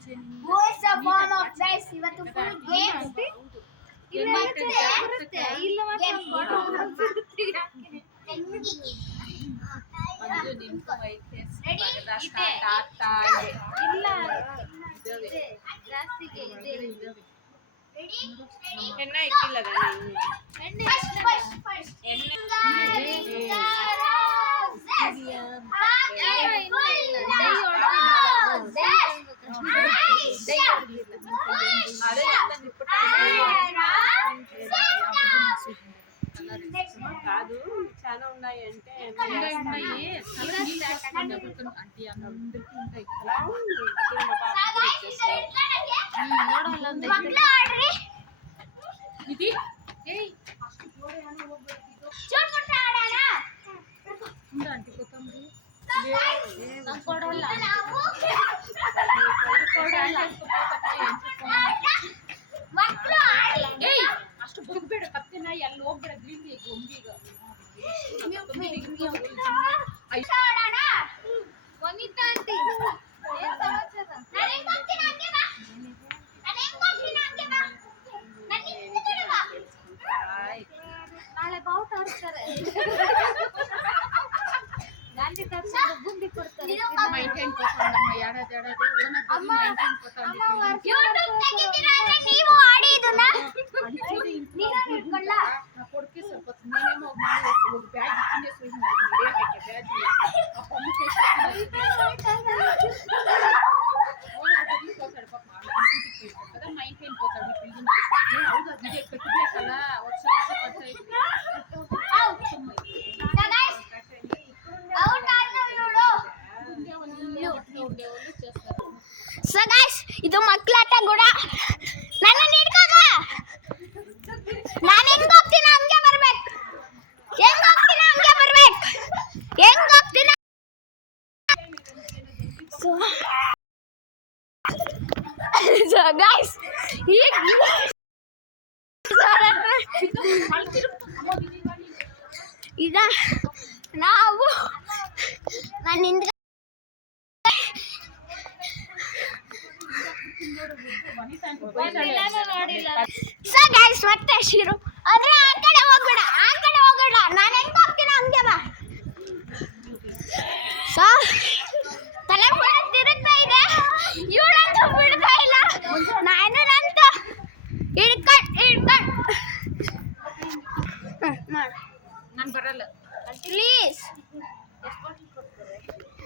Who is the form of rice? ಇವತ್ತು full games. ಇಲ್ಲ ಬರುತ್ತೆ. ಇಲ್ಲ ಮಂಜು ನಿಂತು ಐತೆ ಸ್ಟಾರ್ಟ್ ಆಗ್ತಾ ಇದೆ. ಇಲ್ಲ ಜಾಸ್ತಿಗೆ ಇದೆ. ಎಣ್ಣೆ ಇಟ್ಟಿಲ್ಲ ಎಣ್ಣೆ కాదు చాలా ఉన్నాయి అంటే ఉన్నాయి ఇది ఆంటీ కొత్తమరి ಅಷ್ಟು ಬಗ್ಬೇಡ ಕತ್ತಿನ ಎಲ್ಲಿ ಹೋಗ್ಬೇಡ ಗ್ರೀನ್ಗೆ ಗೊಂಬಿಗ ವನಿತಾ ಆಂಟಿ ಏನ್ ಸಮಾಚಾರ ನಾಳೆ ಬಾವುಟ ಹಾರಿಸ್ತಾರೆ ಗಾಂಧಿ ತರ್ಸೋದು ಗುಂಡಿ ಕೊಡ್ತಾರೆ ಮೈಂಟೈನ್ ಕೊಡ್ತಾರಮ್ಮ ಯಾರಾದ್ಯಾಡ ಅಮ್ಮ ನೀವು ಆಡಿ ಇದನ್ನ ಕೊಡ್ಕೆ ಸ್ವಲ್ಪ ನೀನೇನೋ ಮಾಡಿ ಬ್ಯಾಗ್ ಚಿನ್ನೆ ಸುಯಿ ಮಾಡಿ ಬ್ಯಾಗ್ ಮೈಂಟೈನ್ ಕೊಡ್ತಾರೆ ಬಿಲ್ಡಿಂಗ್ ಹೌದು ಅದಿದೆ ಕಟ್ಟಬೇಕಲ್ಲ ವರ್ಷ ವರ್ಷ ಕಟ್ತಾ ಇದ್ವಿ ಸೊ ಗೈಸ್ ಇದು ಮಕ್ಕಳಾಟ ಕೂಡ ನನ್ನ ಹಿಡ್ಕೊಂಡ ನಾನು ಹೆಂಗ್ ಹೋಗ್ತೀನಿ ಹಂಗೆ ಬರ್ಬೇಕು ಹೆಂಗ್ ಹೋಗ್ತೀನಿ ಹಂಗೆ ಬರ್ಬೇಕು ಹೆಂಗ್ ಹೋಗ್ತೀನಿ ಸೊ ಗೈಸ್ ಈಗ ನಾವು ನಾನು ಹಿಂದೆ ಸೊ ಗೈಸ್ ಮತ್ತೆ ಶಿರು ಅಂದ್ರೆ ಆ ಕಡೆ ಹೋಗ್ಬೇಡ ನಾನು